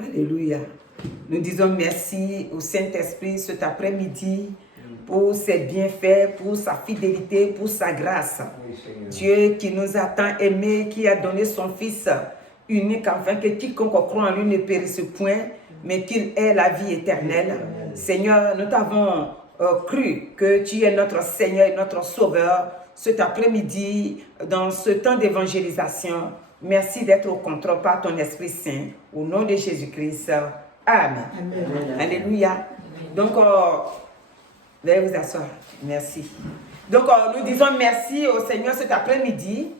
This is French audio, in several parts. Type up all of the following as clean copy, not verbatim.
Alléluia. Nous disons merci au Saint-Esprit cet après-midi pour ses bienfaits, pour sa fidélité, pour sa grâce. Dieu qui nous a tant aimés, qui a donné son Fils unique afin que quiconque croit en lui ne périsse point, mais qu'il ait la vie éternelle. Seigneur, nous t'avons cru que tu es notre Seigneur et notre Sauveur cet après-midi dans ce temps d'évangélisation. Merci d'être au contrôle par ton Esprit Saint. Au nom de Jésus-Christ. Amen. Amen. Alléluia. Amen. Donc, veuillez vous asseoir. Merci. Donc, nous disons merci au Seigneur cet après-midi.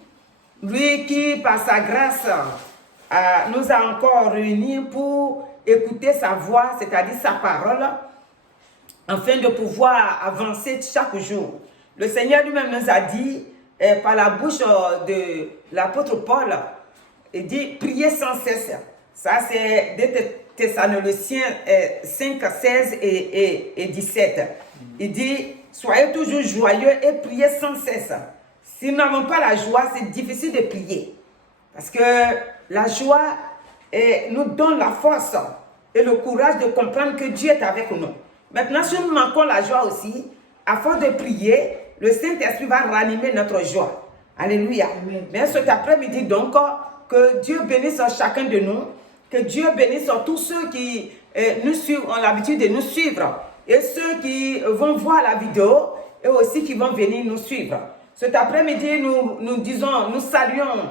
Lui qui, par sa grâce, nous a encore réunis pour écouter sa voix, c'est-à-dire sa parole, afin de pouvoir avancer chaque jour. Le Seigneur lui-même nous a dit, par la bouche de l'apôtre Paul, il dit « Priez sans cesse ». Ça, c'est 2 Thessaloniciens 5, 16 et 17. Il dit « Soyez toujours joyeux et priez sans cesse ». Si nous n'avons pas la joie, c'est difficile de prier. Parce que la joie nous donne la force et le courage de comprendre que Dieu est avec nous. Maintenant, si nous manquons la joie aussi, à force de prier, le Saint-Esprit va ranimer notre joie. Alléluia. Amen. Mais cet après-midi, donc, que Dieu bénisse chacun de nous, que Dieu bénisse tous ceux qui nous suivent, ont l'habitude de nous suivre, et ceux qui vont voir la vidéo, et aussi qui vont venir nous suivre. Cet après-midi, nous saluons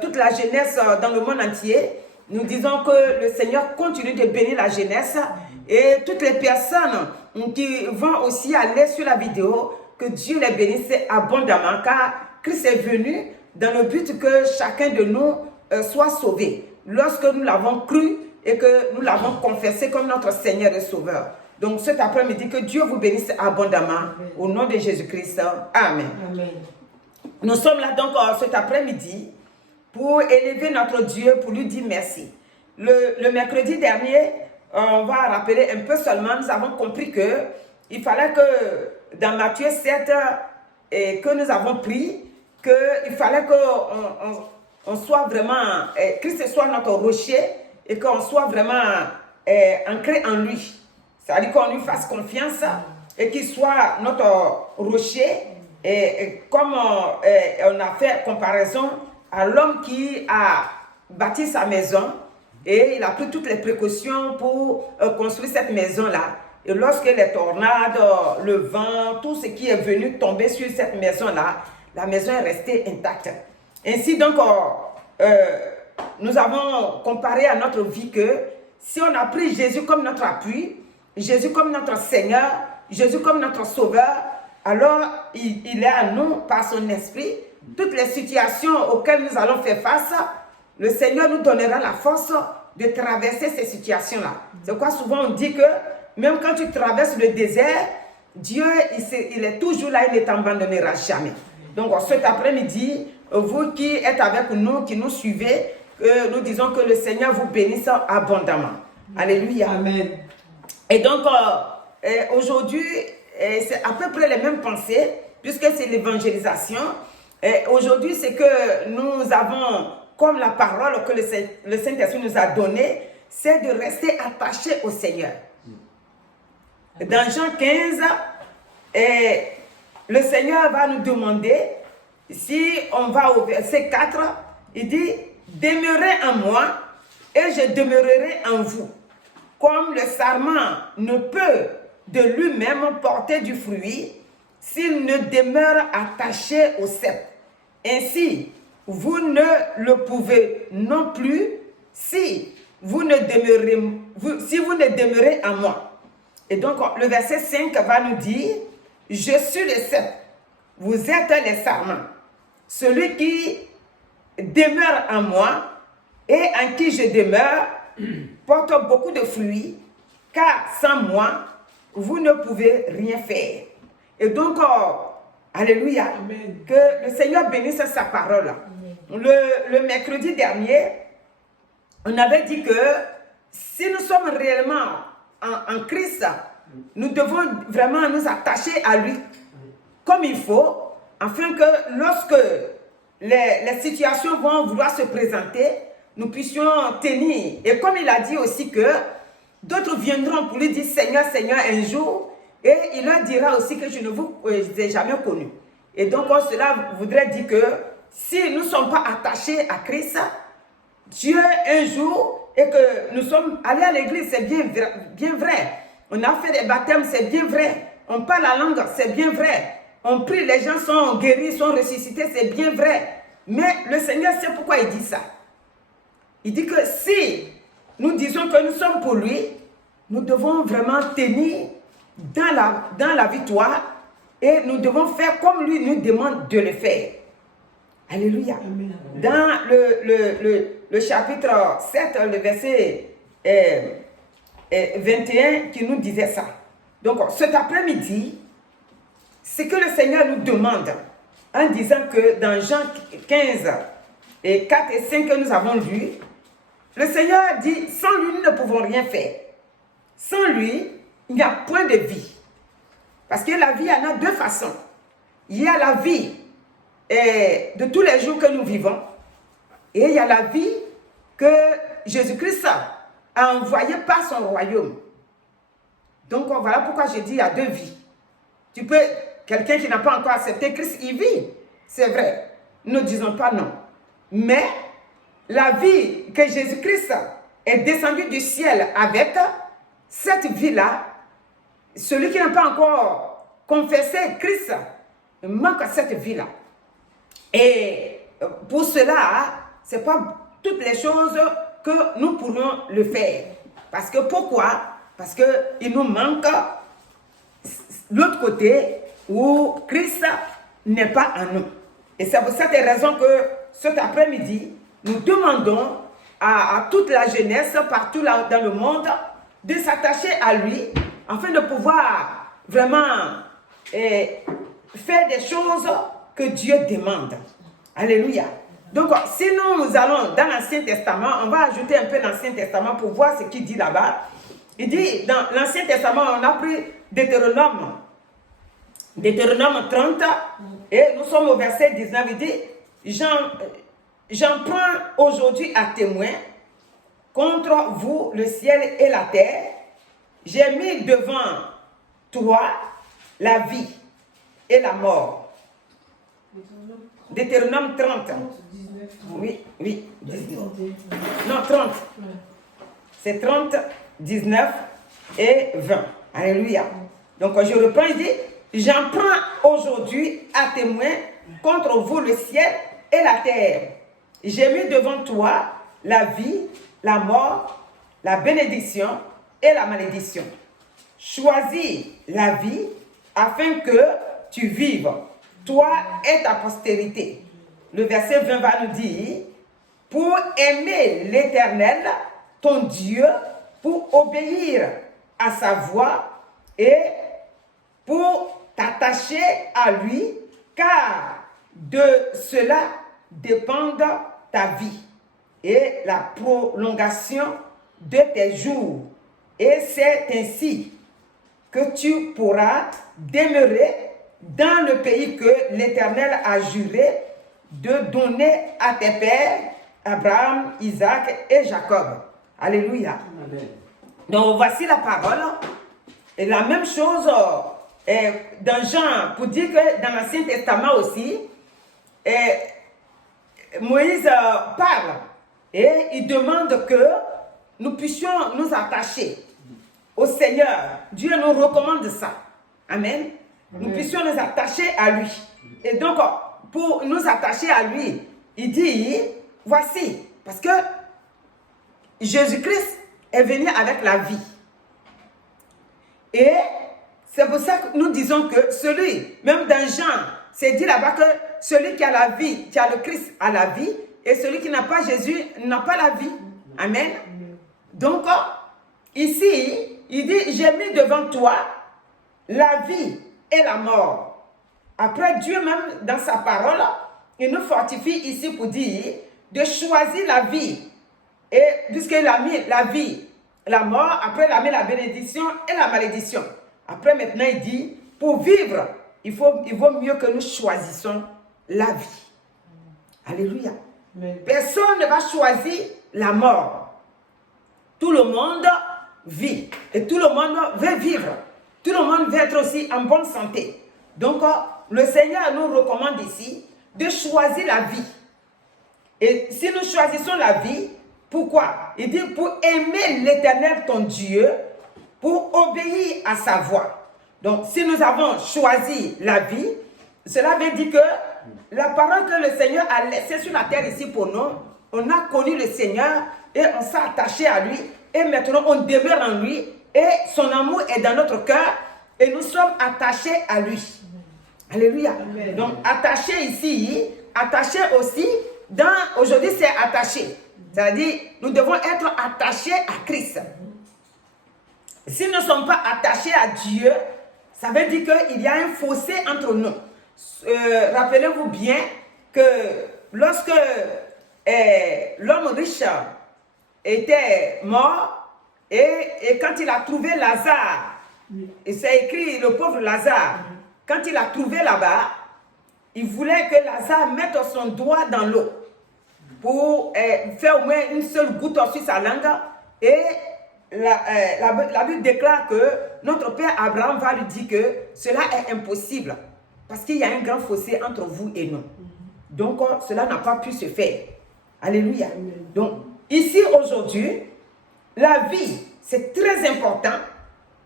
toute la jeunesse dans le monde entier. Nous disons que le Seigneur continue de bénir la jeunesse et toutes les personnes qui vont aussi aller sur la vidéo, que Dieu les bénisse abondamment, car Christ est venu dans le but que chacun de nous soit sauvé. Lorsque nous l'avons cru et que nous l'avons confessé comme notre Seigneur et Sauveur. Donc cet après-midi, que Dieu vous bénisse abondamment. Amen. Au nom de Jésus-Christ. Amen. Amen. Nous sommes là donc cet après-midi pour élever notre Dieu, pour lui dire merci. Le mercredi dernier, on va rappeler un peu seulement, nous avons compris que il fallait que dans Matthieu 7, que nous avons pris, qu'il fallait qu'on soit vraiment, Christ soit notre rocher et qu'on soit vraiment ancré en lui. C'est-à-dire qu'on lui fasse confiance et qu'il soit notre rocher. Et comme on a fait comparaison à l'homme qui a bâti sa maison et il a pris toutes les précautions pour construire cette maison-là. Et lorsque les tornades, le vent, tout ce qui est venu tomber sur cette maison-là, la maison est restée intacte. Ainsi donc, nous avons comparé à notre vie que si on a pris Jésus comme notre appui, Jésus comme notre Seigneur, Jésus comme notre Sauveur, alors il est à nous par son esprit. Toutes les situations auxquelles nous allons faire face, le Seigneur nous donnera la force de traverser ces situations-là. C'est pourquoi souvent on dit que même quand tu traverses le désert, Dieu il est toujours là, il ne t'abandonnera jamais. Donc cet après-midi, vous qui êtes avec nous, qui nous suivez, nous disons que le Seigneur vous bénisse abondamment. Alléluia. Amen. Et donc aujourd'hui, c'est à peu près les mêmes pensées, puisque c'est l'évangélisation. Aujourd'hui, c'est que nous avons, comme la parole que le Saint-Esprit nous a donnée, c'est de rester attachés au Seigneur. Dans Jean 15, le Seigneur va nous demander, si on va au verset 4, il dit « Demeurez en moi et je demeurerai en vous. Comme le sarment ne peut de lui-même porter du fruit s'il ne demeure attaché au cep. Ainsi, vous ne le pouvez non plus si vous ne demeurez en moi. » Et donc, le verset 5 va nous dire « Je suis le cep, vous êtes les sarments. Celui qui demeure en moi et en qui je demeure porte beaucoup de fruits, car sans moi, vous ne pouvez rien faire. » Et donc, alléluia, amen. Que le Seigneur bénisse sa parole. Le mercredi dernier, on avait dit que si nous sommes réellement en Christ, nous devons vraiment nous attacher à lui comme il faut, afin que lorsque les situations vont vouloir se présenter, nous puissions tenir. Et comme il a dit aussi que d'autres viendront pour lui dire Seigneur, Seigneur un jour, et il leur dira aussi que je ne vous ai jamais connu. Et donc cela voudrait dire que si nous ne sommes pas attachés à Christ, Dieu un jour, et que nous sommes allés à l'église, c'est bien vrai. On a fait des baptêmes, c'est bien vrai. On parle la langue, c'est bien vrai. On prie, les gens sont guéris, sont ressuscités, c'est bien vrai. Mais le Seigneur sait pourquoi il dit ça. Il dit que si nous disons que nous sommes pour lui, nous devons vraiment tenir dans la victoire et nous devons faire comme lui nous demande de le faire. Alléluia. Amen. Dans le chapitre 7, le verset 21 qui nous disait ça. Donc cet après-midi, ce que le Seigneur nous demande en disant que dans Jean 15 et 4 et 5 que nous avons lu, le Seigneur dit, sans lui, nous ne pouvons rien faire. Sans lui, il n'y a point de vie. Parce que la vie, en a deux façons. Il y a la vie de tous les jours que nous vivons. Et il y a la vie que Jésus-Christ a envoyée par son royaume. Donc voilà pourquoi je dis il y a deux vies. Tu peux, quelqu'un qui n'a pas encore accepté Christ, il vit. C'est vrai. Nous ne disons pas non. Mais la vie que Jésus-Christ est descendu du ciel avec, cette vie-là, celui qui n'a pas encore confessé Christ manque à cette vie-là. Et pour cela, ce n'est pas toutes les choses que nous pourrons le faire. Parce que pourquoi? Parce qu'il nous manque l'autre côté où Christ n'est pas en nous. Et c'est pour cette raison que cet après-midi, nous demandons à toute la jeunesse partout dans le monde de s'attacher à lui afin de pouvoir vraiment faire des choses que Dieu demande. Alléluia. Donc, si nous allons dans l'Ancien Testament, on va ajouter un peu l'Ancien Testament pour voir ce qu'il dit là-bas. Il dit, dans l'Ancien Testament, on a pris Deutéronome 30, et nous sommes au verset 19, il dit, j'en prends aujourd'hui à témoin contre vous le ciel et la terre. J'ai mis devant toi la vie et la mort. Deutéronome 30. Oui, 19. Non, 30. C'est 30, 19 et 20. Alléluia. Donc je reprends, il dit, j'en prends aujourd'hui à témoin contre vous le ciel et la terre. J'ai mis devant toi la vie, la mort, la bénédiction et la malédiction. Choisis la vie afin que tu vives, toi et ta postérité. Le verset 20 va nous dire, pour aimer l'Éternel, ton Dieu, pour obéir à sa voix et pour t'attacher à lui, car de cela dépend ta vie et la prolongation de tes jours. Et c'est ainsi que tu pourras demeurer dans le pays que l'Éternel a juré de donner à tes pères, Abraham, Isaac et Jacob. Alléluia. Amen. Donc voici la parole. Et la même chose dans Jean, pour dire que dans l'Ancien Testament aussi, Moïse parle et il demande que nous puissions nous attacher au Seigneur. Dieu nous recommande ça. Amen. Nous puissions nous attacher à lui. Et donc, pour nous attacher à lui, il dit, voici, parce que Jésus-Christ est venu avec la vie. Et c'est pour ça que nous disons que celui, même dans Jean, c'est dit là-bas que celui qui a la vie, qui a le Christ a la vie, et celui qui n'a pas Jésus n'a pas la vie. Amen. Donc, ici, il dit, j'ai mis devant toi la vie et la mort. Après, Dieu même, dans sa parole, il nous fortifie ici pour dire de choisir la vie. Et puisqu'il a mis la vie, la mort, après il a mis la bénédiction et la malédiction. Après, maintenant, il dit, pour vivre, il vaut mieux que nous choisissons la vie. Alléluia. Amen. Personne ne va choisir la mort. Tout le monde vit et tout le monde veut vivre. Tout le monde veut être aussi en bonne santé. Donc, le Seigneur nous recommande ici de choisir la vie. Et si nous choisissons la vie, pourquoi? Il dit pour aimer l'Éternel ton Dieu, pour obéir à sa voix. Donc, si nous avons choisi la vie, cela veut dire que la parole que le Seigneur a laissée sur la terre ici pour nous, on a connu le Seigneur et on s'est attaché à lui et maintenant on demeure en lui et son amour est dans notre cœur et nous sommes attachés à lui. Alléluia. Amen. Donc, attaché ici, attaché aussi, aujourd'hui c'est attaché. C'est-à-dire, nous devons être attachés à Christ. Si nous ne sommes pas attachés à Dieu, ça veut dire qu'il y a un fossé entre nous. Rappelez-vous bien que lorsque l'homme riche était mort et quand il a trouvé Lazare, et c'est écrit le pauvre Lazare, quand il a trouvé là-bas, il voulait que Lazare mette son doigt dans l'eau pour faire au moins une seule goutte sur sa langue et la Bible déclare que notre père Abraham va lui dire que cela est impossible parce qu'il y a un grand fossé entre vous et nous. Donc, cela n'a pas pu se faire. Alléluia. Donc, ici aujourd'hui, la vie, c'est très important.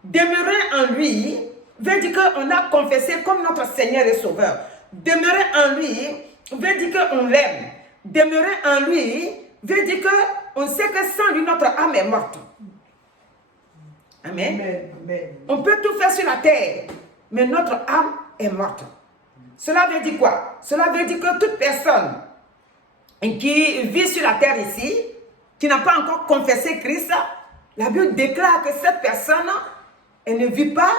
Demeurer en lui veut dire qu'on a confessé comme notre Seigneur et Sauveur. Demeurer en lui veut dire qu'on l'aime. Demeurer en lui veut dire qu'on sait que sans lui, notre âme est morte. Amen. Amen. On peut tout faire sur la terre, mais notre âme est morte. Cela veut dire quoi? Cela veut dire que toute personne qui vit sur la terre ici, qui n'a pas encore confessé Christ, la Bible déclare que cette personne, elle ne vit pas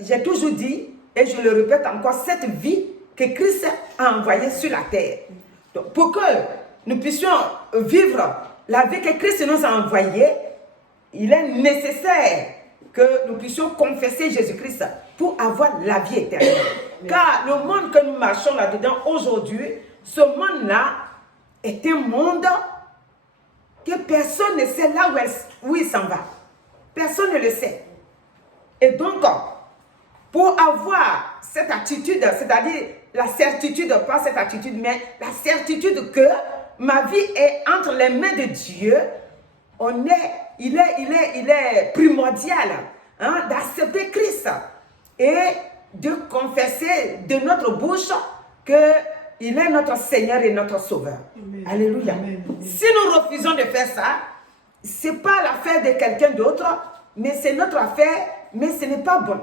j'ai toujours dit, et je le répète encore, cette vie que Christ a envoyée sur la terre. Donc, pour que nous puissions vivre la vie que Christ nous a envoyée, il est nécessaire que nous puissions confesser Jésus-Christ pour avoir la vie éternelle. Car le monde que nous marchons là-dedans aujourd'hui, ce monde-là est un monde que personne ne sait là où il s'en va. Personne ne le sait. Et donc, pour avoir cette attitude, c'est-à-dire la certitude, pas cette attitude, mais la certitude que ma vie est entre les mains de Dieu, il est primordial d'accepter Christ et de confesser de notre bouche qu'il est notre Seigneur et notre Sauveur. Amen. Alléluia. Amen. Si nous refusons de faire ça, ce n'est pas l'affaire de quelqu'un d'autre, mais c'est notre affaire, mais ce n'est pas bon.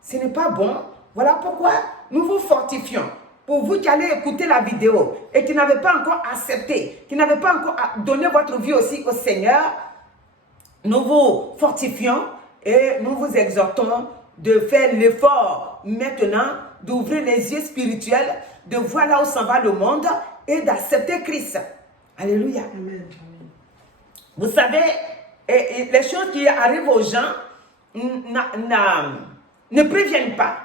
Ce n'est pas bon. Voilà pourquoi nous vous fortifions. Pour vous qui allez écouter la vidéo et qui n'avez pas encore accepté, qui n'avez pas encore donné votre vie aussi au Seigneur, nous vous fortifions et nous vous exhortons de faire l'effort maintenant, d'ouvrir les yeux spirituels, de voir là où s'en va le monde et d'accepter Christ. Alléluia. Amen. Vous savez, les choses qui arrivent aux gens ne préviennent pas.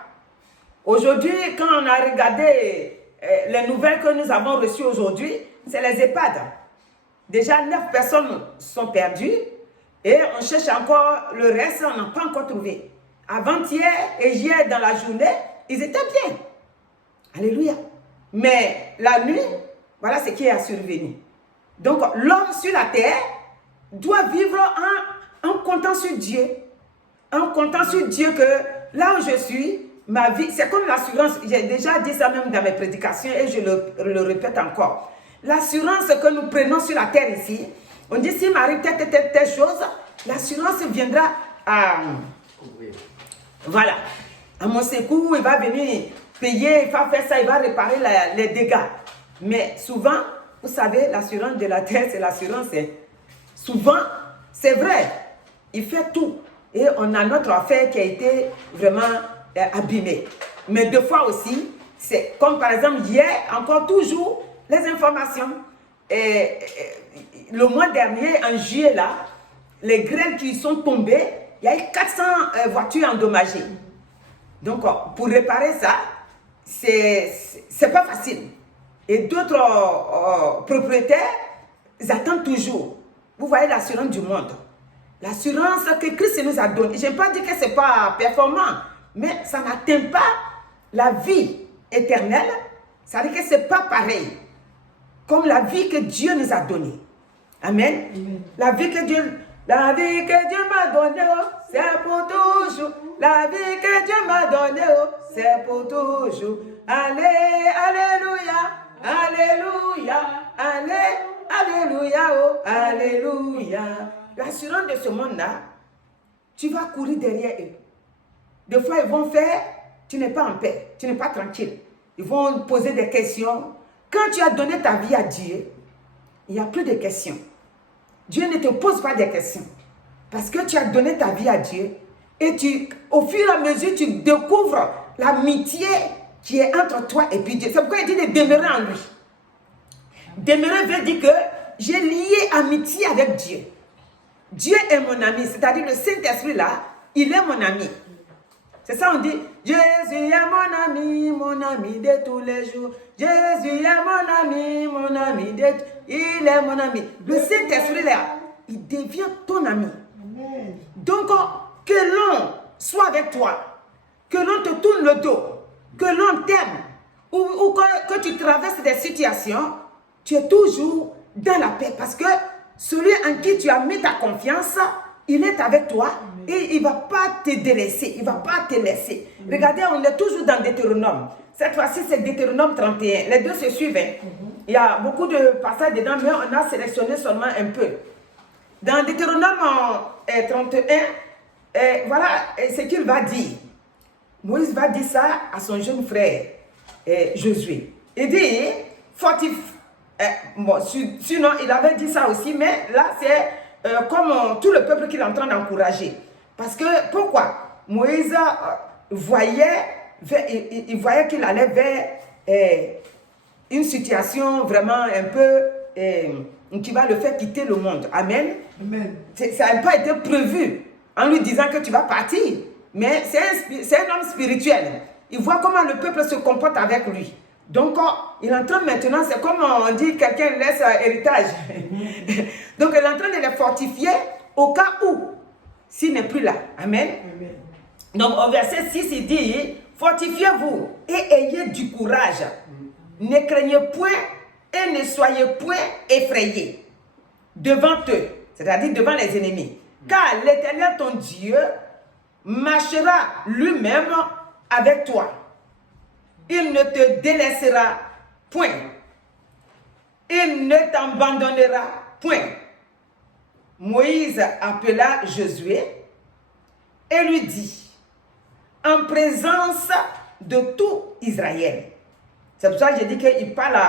Aujourd'hui, quand on a regardé les nouvelles que nous avons reçues aujourd'hui, c'est les EHPAD. Déjà, 9 personnes sont perdues et on cherche encore le reste, on n'a pas encore trouvé. Avant-hier et hier dans la journée, ils étaient bien. Alléluia. Mais la nuit, voilà ce qui est survenu. Donc, l'homme sur la terre doit vivre en comptant sur Dieu. En comptant sur Dieu que là où je suis, ma vie, c'est comme l'assurance. J'ai déjà dit ça même dans mes prédications et je le répète encore. L'assurance que nous prenons sur la terre ici, on dit s'il m'arrive telle chose, l'assurance viendra à... Voilà. À mon secours, il va venir payer, il va faire ça, il va réparer les dégâts. Mais souvent, vous savez, l'assurance de la terre, c'est l'assurance. Souvent, c'est vrai, il fait tout. Et on a notre affaire qui a été vraiment abîmée. Mais deux fois aussi, c'est comme par exemple hier, encore toujours, les informations. Le mois dernier, en juillet, là, les grêles qui sont tombées, il y a eu 400 voitures endommagées. Donc, pour réparer ça, c'est pas facile. Et d'autres propriétaires attendent toujours. Vous voyez l'assurance du monde. L'assurance que Christ nous a donnée. Je n'ai pas dit que ce n'est pas performant, mais ça n'atteint pas la vie éternelle. Ça veut dire que ce n'est pas pareil comme la vie que Dieu nous a donnée. Amen. Amen. La vie que Dieu m'a donnée, c'est pour toujours. La vie que Dieu m'a donnée, c'est pour toujours. Allez, alléluia, alléluia, allez, alléluia, oh, alléluia. L'assurance de ce monde-là, tu vas courir derrière eux. Des fois, ils vont faire, tu n'es pas en paix, tu n'es pas tranquille. Ils vont poser des questions. Quand tu as donné ta vie à Dieu, il n'y a plus de questions. Dieu ne te pose pas de questions. Parce que tu as donné ta vie à Dieu. Et au fur et à mesure, tu découvres l'amitié qui est entre toi et puis Dieu. C'est pourquoi il dit de demeurer en lui. Demeurer veut dire que j'ai lié amitié avec Dieu. Dieu est mon ami. C'est-à-dire le Saint-Esprit là, il est mon ami. C'est ça on dit, Jésus est mon ami de tous les jours. Jésus est mon ami il est mon ami. Le Saint-Esprit là, il devient ton ami. Amen. Donc, que l'on soit avec toi, que l'on te tourne le dos, que l'on t'aime, ou que tu traverses des situations, tu es toujours dans la paix. Parce que celui en qui tu as mis ta confiance, il est avec toi. Et il ne va pas te délaisser, il ne va pas te laisser. Regardez, on est toujours dans Deutéronome. Cette fois-ci, c'est Deutéronome 31. Les deux se suivent. Il y a beaucoup de passages dedans, mais on a sélectionné seulement un peu. Dans Deutéronome 31, voilà ce qu'il va dire. Moïse va dire ça à son jeune frère, Josué. Il dit, sinon, il avait dit ça aussi, mais là, c'est comme tout le peuple qu'il est en train d'encourager. Parce que, pourquoi? Moïse voyait qu'il allait vers une situation vraiment un peu qui va le faire quitter le monde. Amen. Amen. Ça n'a pas été prévu en lui disant que tu vas partir. Mais c'est un homme spirituel. Il voit comment le peuple se comporte avec lui. Donc, il est en train maintenant, c'est comme on dit, quelqu'un laisse héritage. Donc, il est en train de les fortifier au cas où s'il n'est plus là. Amen. Amen. Donc, au verset 6, il dit, fortifiez-vous et ayez du courage. Ne craignez point et ne soyez point effrayés devant eux, c'est-à-dire devant les ennemis. Car l'Éternel, ton Dieu, marchera lui-même avec toi. Il ne te délaissera point. Il ne t'abandonnera point. Moïse appela Josué et lui dit, en présence de tout Israël. C'est pour ça que j'ai dit qu'il parle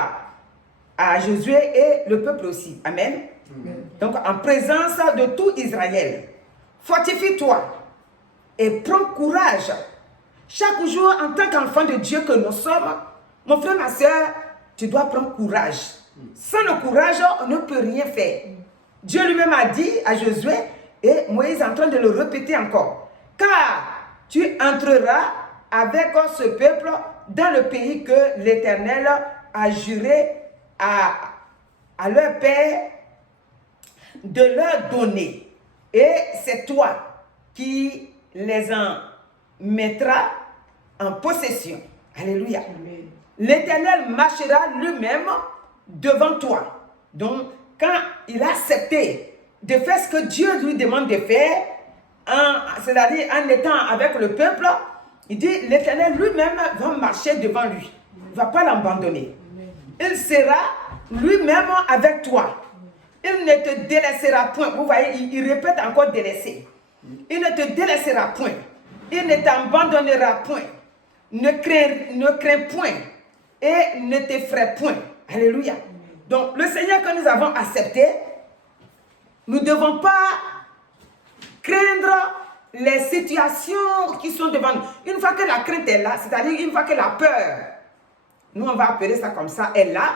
à Josué et le peuple aussi. Amen. Amen. Donc, en présence de tout Israël, fortifie-toi et prends courage. Chaque jour, en tant qu'enfant de Dieu que nous sommes, mon frère, ma soeur, tu dois prendre courage. Sans le courage, on ne peut rien faire. Dieu lui-même a dit à Josué, et Moïse est en train de le répéter encore, car tu entreras avec ce peuple dans le pays que l'Éternel a juré à leur père de leur donner. Et c'est toi qui les en mettras en possession. Alléluia. L'Éternel marchera lui-même devant toi. Donc, quand il a accepté de faire ce que Dieu lui demande de faire, c'est-à-dire en étant avec le peuple, il dit, l'Éternel lui-même va marcher devant lui. Il ne va pas l'abandonner. Il sera lui-même avec toi. Il ne te délaissera point. Vous voyez, il répète encore délaisser. Il ne te délaissera point. Il ne t'abandonnera point. Ne crains point. Et ne t'effraie point. Alléluia. Donc, le Seigneur que nous avons accepté, nous ne devons pas craindre les situations qui sont devant nous. Une fois que la crainte est là, c'est-à-dire une fois que la peur, nous on va appeler ça comme ça, est là,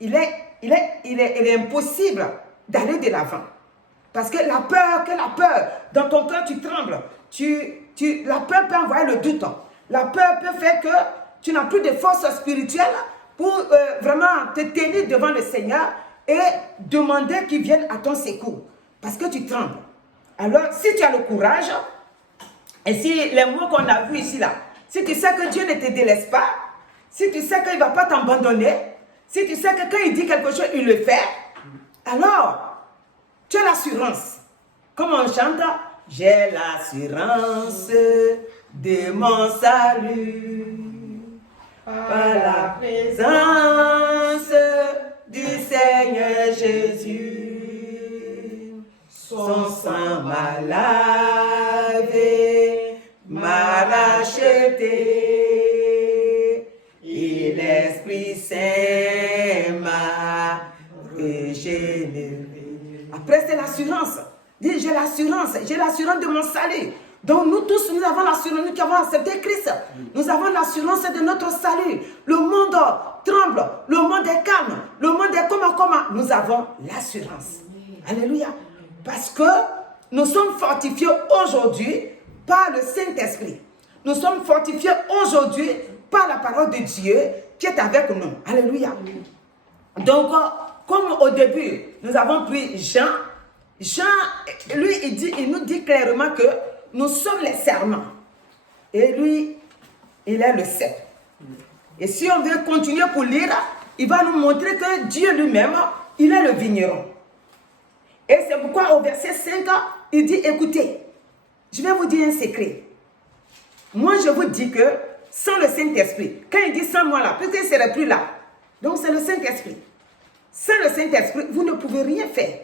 il est impossible d'aller de l'avant. Parce que la peur, dans ton cœur tu trembles. La peur peut envoyer le doute. La peur peut faire que tu n'as plus de force spirituelle pour vraiment te tenir devant le Seigneur et demander qu'ils viennent à ton secours. Parce que tu trembles. Alors, si tu as le courage, et si les mots qu'on a vus ici, là, si tu sais que Dieu ne te délaisse pas, si tu sais qu'il ne va pas t'abandonner, si tu sais que quand il dit quelque chose, il le fait, alors, tu as l'assurance. Comme on chante, j'ai l'assurance de mon salut par la présence du Seigneur Jésus. Son sang m'a lavé, m'a racheté, et l'Esprit Saint m'a régénéré. Après, c'est l'assurance. Dis, j'ai l'assurance de mon salut. Donc nous tous, nous avons l'assurance, nous qui avons accepté Christ. Nous avons l'assurance de notre salut. Le monde tremble, le monde est calme, le monde est comment. Nous avons l'assurance. Alléluia. Parce que nous sommes fortifiés aujourd'hui par le Saint-Esprit. Nous sommes fortifiés aujourd'hui par la parole de Dieu qui est avec nous. Alléluia. Donc, comme au début, nous avons pris Jean, lui, il nous dit clairement que nous sommes les serments. Et lui, il est le cep. Et si on veut continuer pour lire, il va nous montrer que Dieu lui-même, il est le vigneron. Et c'est pourquoi au verset 5, il dit, écoutez, je vais vous dire un secret. Moi, je vous dis que sans le Saint-Esprit, quand il dit sans moi là, peut-être qu'il ne serait plus là. Donc, c'est le Saint-Esprit. Sans le Saint-Esprit, vous ne pouvez rien faire.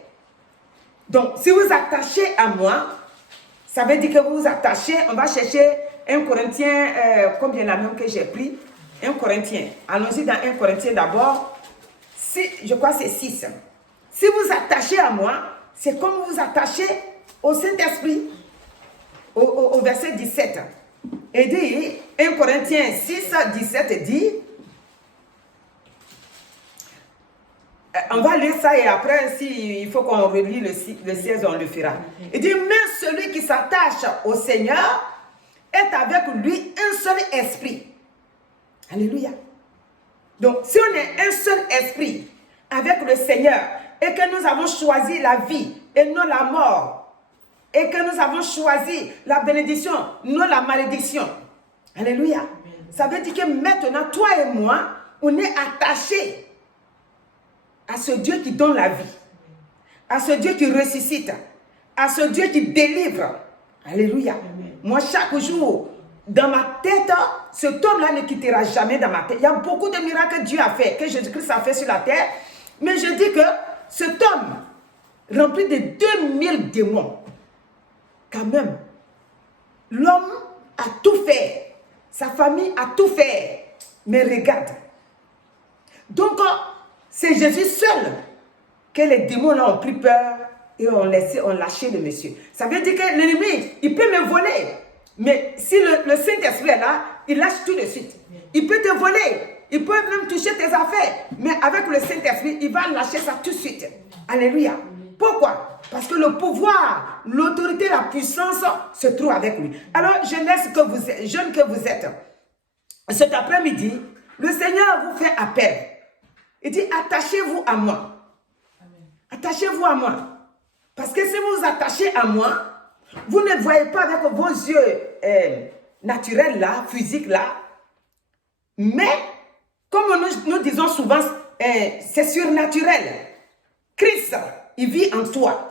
Donc, si vous attachez à moi, ça veut dire que vous vous attachez, on va chercher 1 Corinthiens, combien la même que j'ai pris 1 Corinthiens. Allons-y dans 1 Corinthiens d'abord. Je crois que c'est 6. Si vous attachez à moi, c'est comme vous attachez au Saint-Esprit. Au verset 17. Et dit, 1 Corinthiens 6, 17 dit, on va lire ça et après, s'il faut qu'on relie le 16, on le fera. Il dit, mais celui qui s'attache au Seigneur est avec lui un seul esprit. Alléluia. Donc, si on est un seul esprit avec le Seigneur et que nous avons choisi la vie et non la mort, et que nous avons choisi la bénédiction, non la malédiction. Alléluia. Ça veut dire que maintenant, toi et moi, on est attachés à ce Dieu qui donne la vie, à ce Dieu qui ressuscite, à ce Dieu qui délivre. Alléluia. Amen. Moi, chaque jour, dans ma tête, cet homme-là ne quittera jamais dans ma tête. Il y a beaucoup de miracles que Dieu a fait, que Jésus-Christ a fait sur la terre. Mais je dis que cet homme, rempli de 2000 démons, quand même, l'homme a tout fait. Sa famille a tout fait. Mais regarde. Donc, c'est Jésus seul que les démons là ont pris peur et ont lâché le monsieur. Ça veut dire que l'ennemi, il peut me voler. Mais si le Saint-Esprit est là, il lâche tout de suite. Il peut te voler. Il peut même toucher tes affaires. Mais avec le Saint-Esprit, il va lâcher ça tout de suite. Alléluia. Pourquoi? Parce que le pouvoir, l'autorité, la puissance se trouve avec lui. Alors, jeunesse que vous êtes, jeune que vous êtes, cet après-midi, le Seigneur vous fait appel. Il dit, attachez-vous à moi. Attachez-vous à moi. Parce que si vous vous attachez à moi, vous ne voyez pas avec vos yeux naturels là, physiques là. Mais, comme nous disons souvent, c'est surnaturel. Christ, il vit en toi.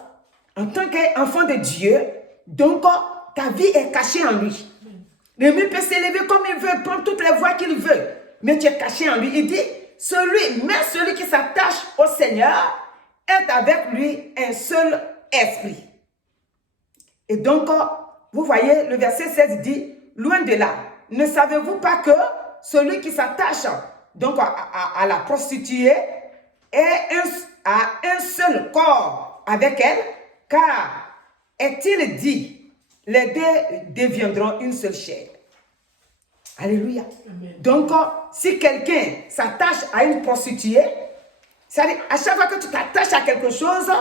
En tant qu'enfant de Dieu, donc ta vie est cachée en lui. L'ennemi peut s'élever comme il veut, prendre toutes les voies qu'il veut. Mais tu es caché en lui. Il dit, celui qui s'attache au Seigneur est avec lui un seul esprit. Et donc, vous voyez, le verset 16 dit, loin de là, ne savez-vous pas que celui qui s'attache donc à la prostituée a un seul corps avec elle, car est-il dit, les deux deviendront une seule chair. Alléluia. Amen. Donc, si quelqu'un s'attache à une prostituée, c'est-à-dire à chaque fois que tu t'attaches à quelque chose,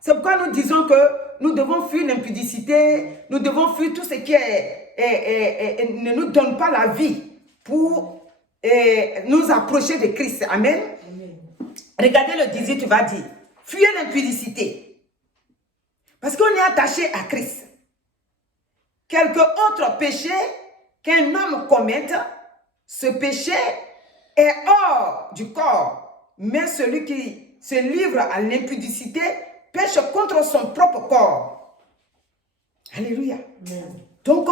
c'est pourquoi nous disons que nous devons fuir l'impudicité, nous devons fuir tout ce qui ne nous donne pas la vie pour nous approcher de Christ. Amen. Amen. regardez le 18, tu vas dire, fuyez l'impudicité. Parce qu'on est attaché à Christ. Quelque autre péché qu'un homme commette, ce péché est hors du corps. Mais celui qui se livre à l'impudicité pêche contre son propre corps. Alléluia. Amen. Donc,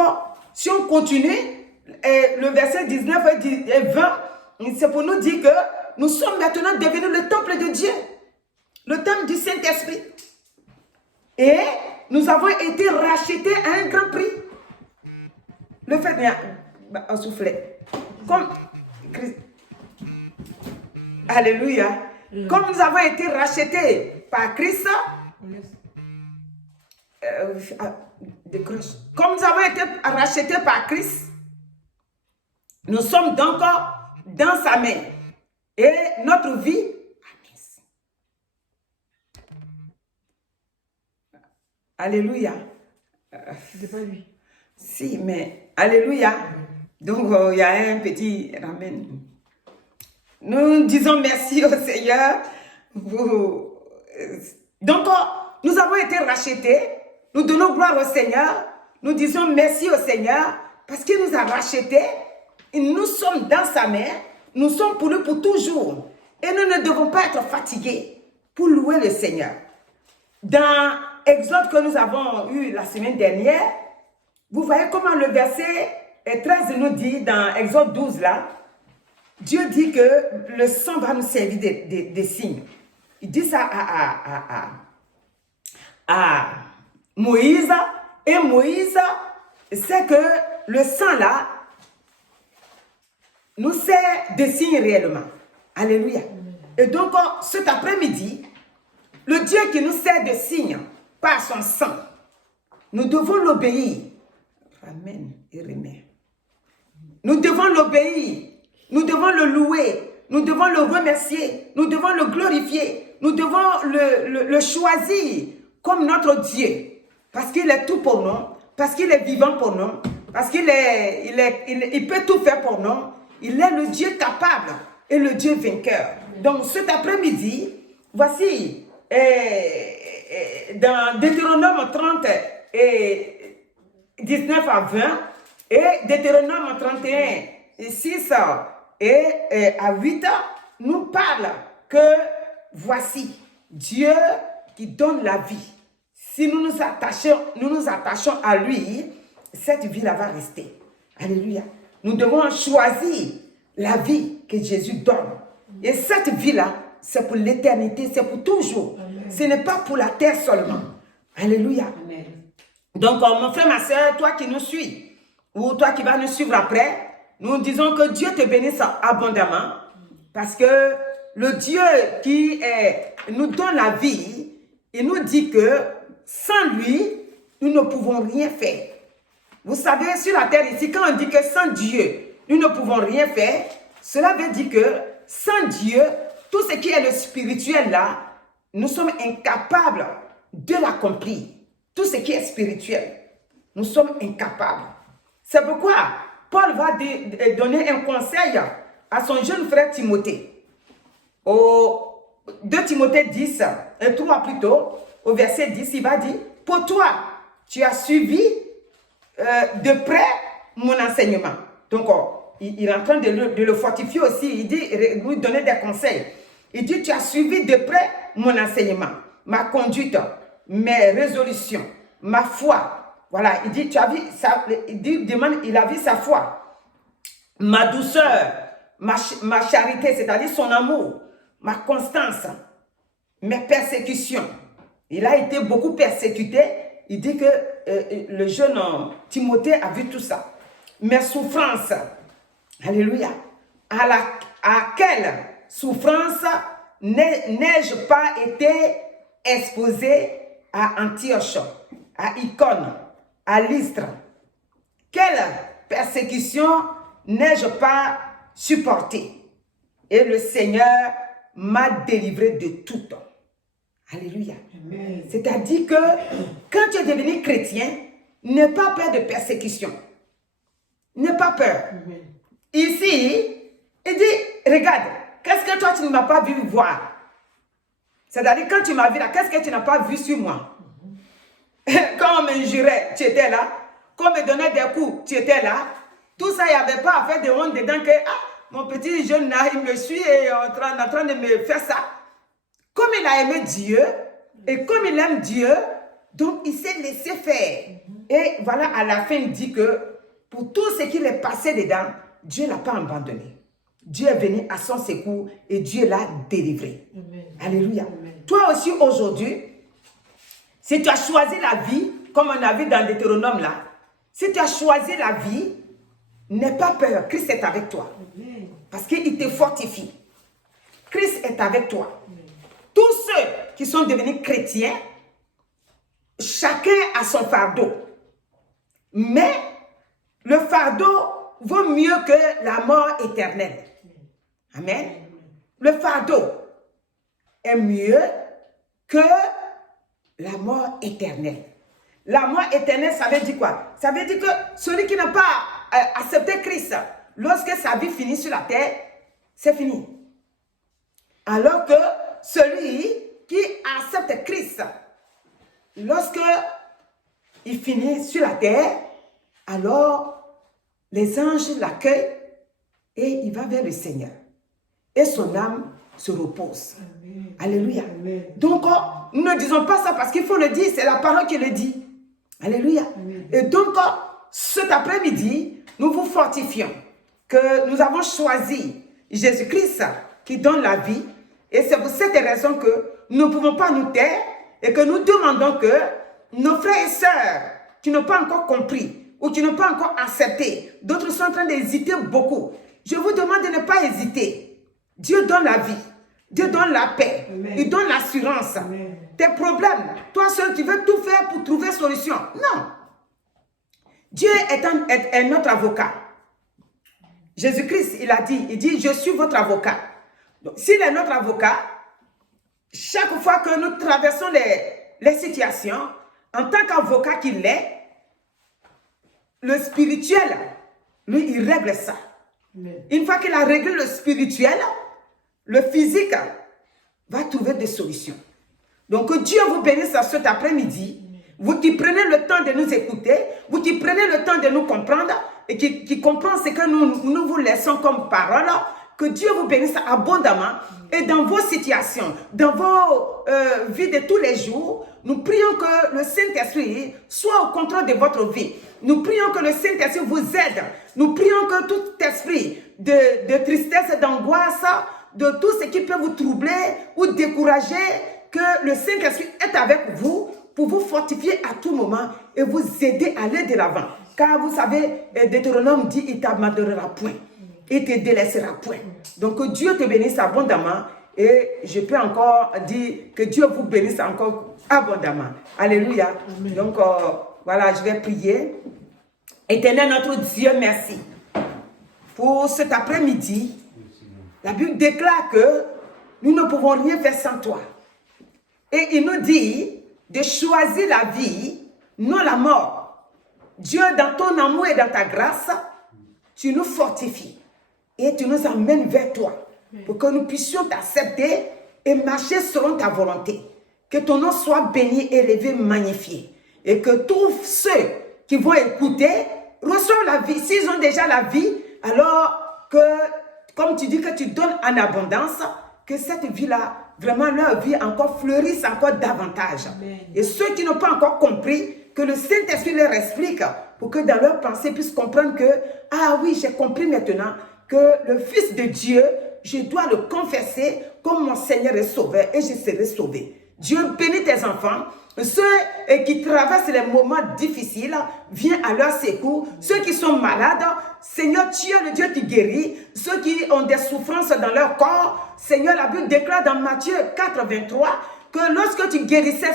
si on continue, le verset 19 et 20, c'est pour nous dire que nous sommes maintenant devenus le temple de Dieu, le temple du Saint-Esprit. Et nous avons été rachetés à un grand prix. Le fait de souffler. Comme Alléluia. Comme nous avons été rachetés par Christ, comme nous avons été rachetés par Christ, nous sommes donc dans sa main. Et notre vie, alléluia. C'est pas lui. Si, mais alléluia. Donc, il y a un petit amen. Nous disons merci au Seigneur. Donc, nous avons été rachetés. Nous donnons gloire au Seigneur. Nous disons merci au Seigneur parce qu'il nous a rachetés. Et nous sommes dans sa main. Nous sommes pour lui pour toujours. Et nous ne devons pas être fatigués pour louer le Seigneur. Dans Exode que nous avons eu la semaine dernière, vous voyez comment le verset 13 nous dit dans Exode 12 là, Dieu dit que le sang va nous servir des signes. Il dit ça à Moïse, et Moïse sait que le sang là nous sert de signes réellement. Alléluia. Et donc cet après-midi, le Dieu qui nous sert de signes par son sang, nous devons l'obéir. Amen et remet. Nous devons l'obéir. Nous devons le louer. Nous devons le remercier. Nous devons le glorifier. Nous devons le choisir comme notre Dieu. Parce qu'il est tout pour nous. Parce qu'il est vivant pour nous. Parce qu'il il peut tout faire pour nous. Il est le Dieu capable et le Dieu vainqueur. Donc cet après-midi, voici dans Deutéronome 30 et 19 à 20 et Deutéronome 31, 6 et à 8 nous parle que voici Dieu qui donne la vie. Si nous nous attachons à lui, cette vie-là va rester. Alléluia. Nous devons choisir la vie que Jésus donne. Et cette vie-là, c'est pour l'éternité, c'est pour toujours. Amen. Ce n'est pas pour la terre seulement. Alléluia. Amen. Donc, mon frère, ma soeur, toi qui nous suis, ou toi qui vas nous suivre après, nous disons que Dieu te bénisse abondamment, parce que le Dieu qui nous donne la vie, il nous dit que sans lui, nous ne pouvons rien faire. Vous savez, sur la terre ici, quand on dit que sans Dieu, nous ne pouvons rien faire, cela veut dire que sans Dieu, tout ce qui est le spirituel là, nous sommes incapables de l'accomplir. Tout ce qui est spirituel, nous sommes incapables. C'est pourquoi Paul va donner un conseil à son jeune frère Timothée. Au 2 Timothée 10, 3 plutôt, au verset 10, il va dire, pour toi, tu as suivi de près mon enseignement. Donc, il est en train de le fortifier aussi. Il dit, lui donner des conseils. Il dit, tu as suivi de près mon enseignement, ma conduite, mes résolutions, ma foi. Voilà, il dit, tu as vu ça, il a vu sa foi, ma douceur, ma charité, c'est-à-dire son amour, ma constance, mes persécutions. Il a été beaucoup persécuté. Il dit que le jeune Timothée a vu tout ça. Mes souffrances. Alléluia. À quelle souffrance n'ai-je pas été exposé à Antioche, à Icône, à Lystre? Quelle persécution n'ai-je pas supporté? Et le Seigneur m'a délivré de tout. Alléluia. C'est-à-dire que quand tu es devenu chrétien, n'aie pas peur de persécution. N'aie pas peur. Ici, il dit, regarde, qu'est-ce que toi tu ne m'as pas vu voir? C'est-à-dire, quand tu m'as vu là, qu'est-ce que tu n'as pas vu sur moi? Quand on m'injurait, tu étais là. Quand on me donnait des coups, tu étais là. Tout ça, il n'y avait pas à faire de honte dedans que mon petit jeune là, il me suit et en train de me faire ça. Comme il a aimé Dieu et comme il aime Dieu, donc il s'est laissé faire. Et voilà, à la fin, il dit que pour tout ce qu'il est passé dedans, Dieu ne l'a pas abandonné. Dieu est venu à son secours et Dieu l'a délivré. Amen. Alléluia. Amen. Toi aussi aujourd'hui, si tu as choisi la vie, comme on a vu dans Deutéronome là, si tu as choisi la vie, n'aie pas peur, Christ est avec toi. Amen. Parce qu'il te fortifie. Christ est avec toi. Amen. Tous ceux qui sont devenus chrétiens, chacun a son fardeau. Mais le fardeau vaut mieux que la mort éternelle. Amen. Le fardeau est mieux que la mort éternelle. La mort éternelle, ça veut dire quoi? Ça veut dire que celui qui n'a pas accepté Christ, lorsque sa vie finit sur la terre, c'est fini. Alors que celui qui accepte Christ, lorsque il finit sur la terre, alors les anges l'accueillent et il va vers le Seigneur. Et son âme se repose. Amen. Alléluia. Amen. Donc, nous ne disons pas ça parce qu'il faut le dire, c'est la parole qui le dit. Alléluia. Amen. Et donc, cet après-midi, nous vous fortifions que nous avons choisi Jésus-Christ qui donne la vie. Et c'est pour cette raison que nous ne pouvons pas nous taire et que nous demandons que nos frères et sœurs qui n'ont pas encore compris ou qui n'ont pas encore accepté, d'autres sont en train d'hésiter beaucoup. Je vous demande de ne pas hésiter. Dieu donne la vie. Dieu donne la paix. Amen. Il donne l'assurance. Tes problèmes, toi seul, tu veux tout faire pour trouver solution. Non. Dieu est notre avocat. Jésus-Christ, il dit, je suis votre avocat. Donc, s'il est notre avocat, chaque fois que nous traversons les situations, en tant qu'avocat qu'il est, le spirituel, lui, il règle ça. Amen. Une fois qu'il a réglé le spirituel, le physique va trouver des solutions. Donc, que Dieu vous bénisse cet après-midi. Vous qui prenez le temps de nous écouter, vous qui prenez le temps de nous comprendre et qui comprend ce que nous vous laissons comme parole, que Dieu vous bénisse abondamment et dans vos situations, dans vos vies de tous les jours, nous prions que le Saint-Esprit soit au contrôle de votre vie. Nous prions que le Saint-Esprit vous aide. Nous prions que tout esprit de tristesse, d'angoisse, de tout ce qui peut vous troubler ou décourager, que le Saint-Esprit est avec vous pour vous fortifier à tout moment et vous aider à aller de l'avant. Car vous savez, Deutéronome dit, il ne t'abandonnera point. Il ne te délaissera point. Donc que Dieu te bénisse abondamment et je peux encore dire que Dieu vous bénisse encore abondamment. Alléluia. Amen. Donc voilà, je vais prier. Éternel notre Dieu, merci pour cet après-midi. La Bible déclare que nous ne pouvons rien faire sans toi. Et il nous dit de choisir la vie, non la mort. Dieu, dans ton amour et dans ta grâce, tu nous fortifies et tu nous emmènes vers toi pour que nous puissions t'accepter et marcher selon ta volonté. Que ton nom soit béni, élevé, magnifié. Et que tous ceux qui vont écouter reçoivent la vie. S'ils ont déjà la vie, alors que, comme tu dis que tu donnes en abondance, que cette vie-là, vraiment leur vie encore fleurisse encore davantage. Amen. Et ceux qui n'ont pas encore compris, que le Saint-Esprit leur explique pour que dans leur pensée puissent comprendre que, ah oui, j'ai compris maintenant que le Fils de Dieu, je dois le confesser comme mon Seigneur et Sauveur et je serai sauvé. Dieu bénit tes enfants. Ceux qui traversent les moments difficiles, viens à leur secours. Ceux qui sont malades, Seigneur, tu es le Dieu qui guérit. Ceux qui ont des souffrances dans leur corps, Seigneur, la Bible déclare dans Matthieu 4, 23, que lorsque tu guérissais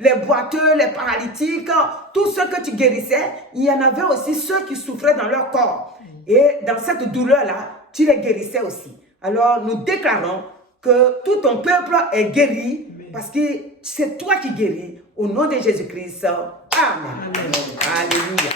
les boiteux, les paralytiques, tous ceux que tu guérissais, il y en avait aussi ceux qui souffraient dans leur corps. Et dans cette douleur-là, tu les guérissais aussi. Alors, nous déclarons que tout ton peuple est guéri parce que c'est toi qui guéris. Au nom de Jésus-Christ. Amen. Amen. Alléluia.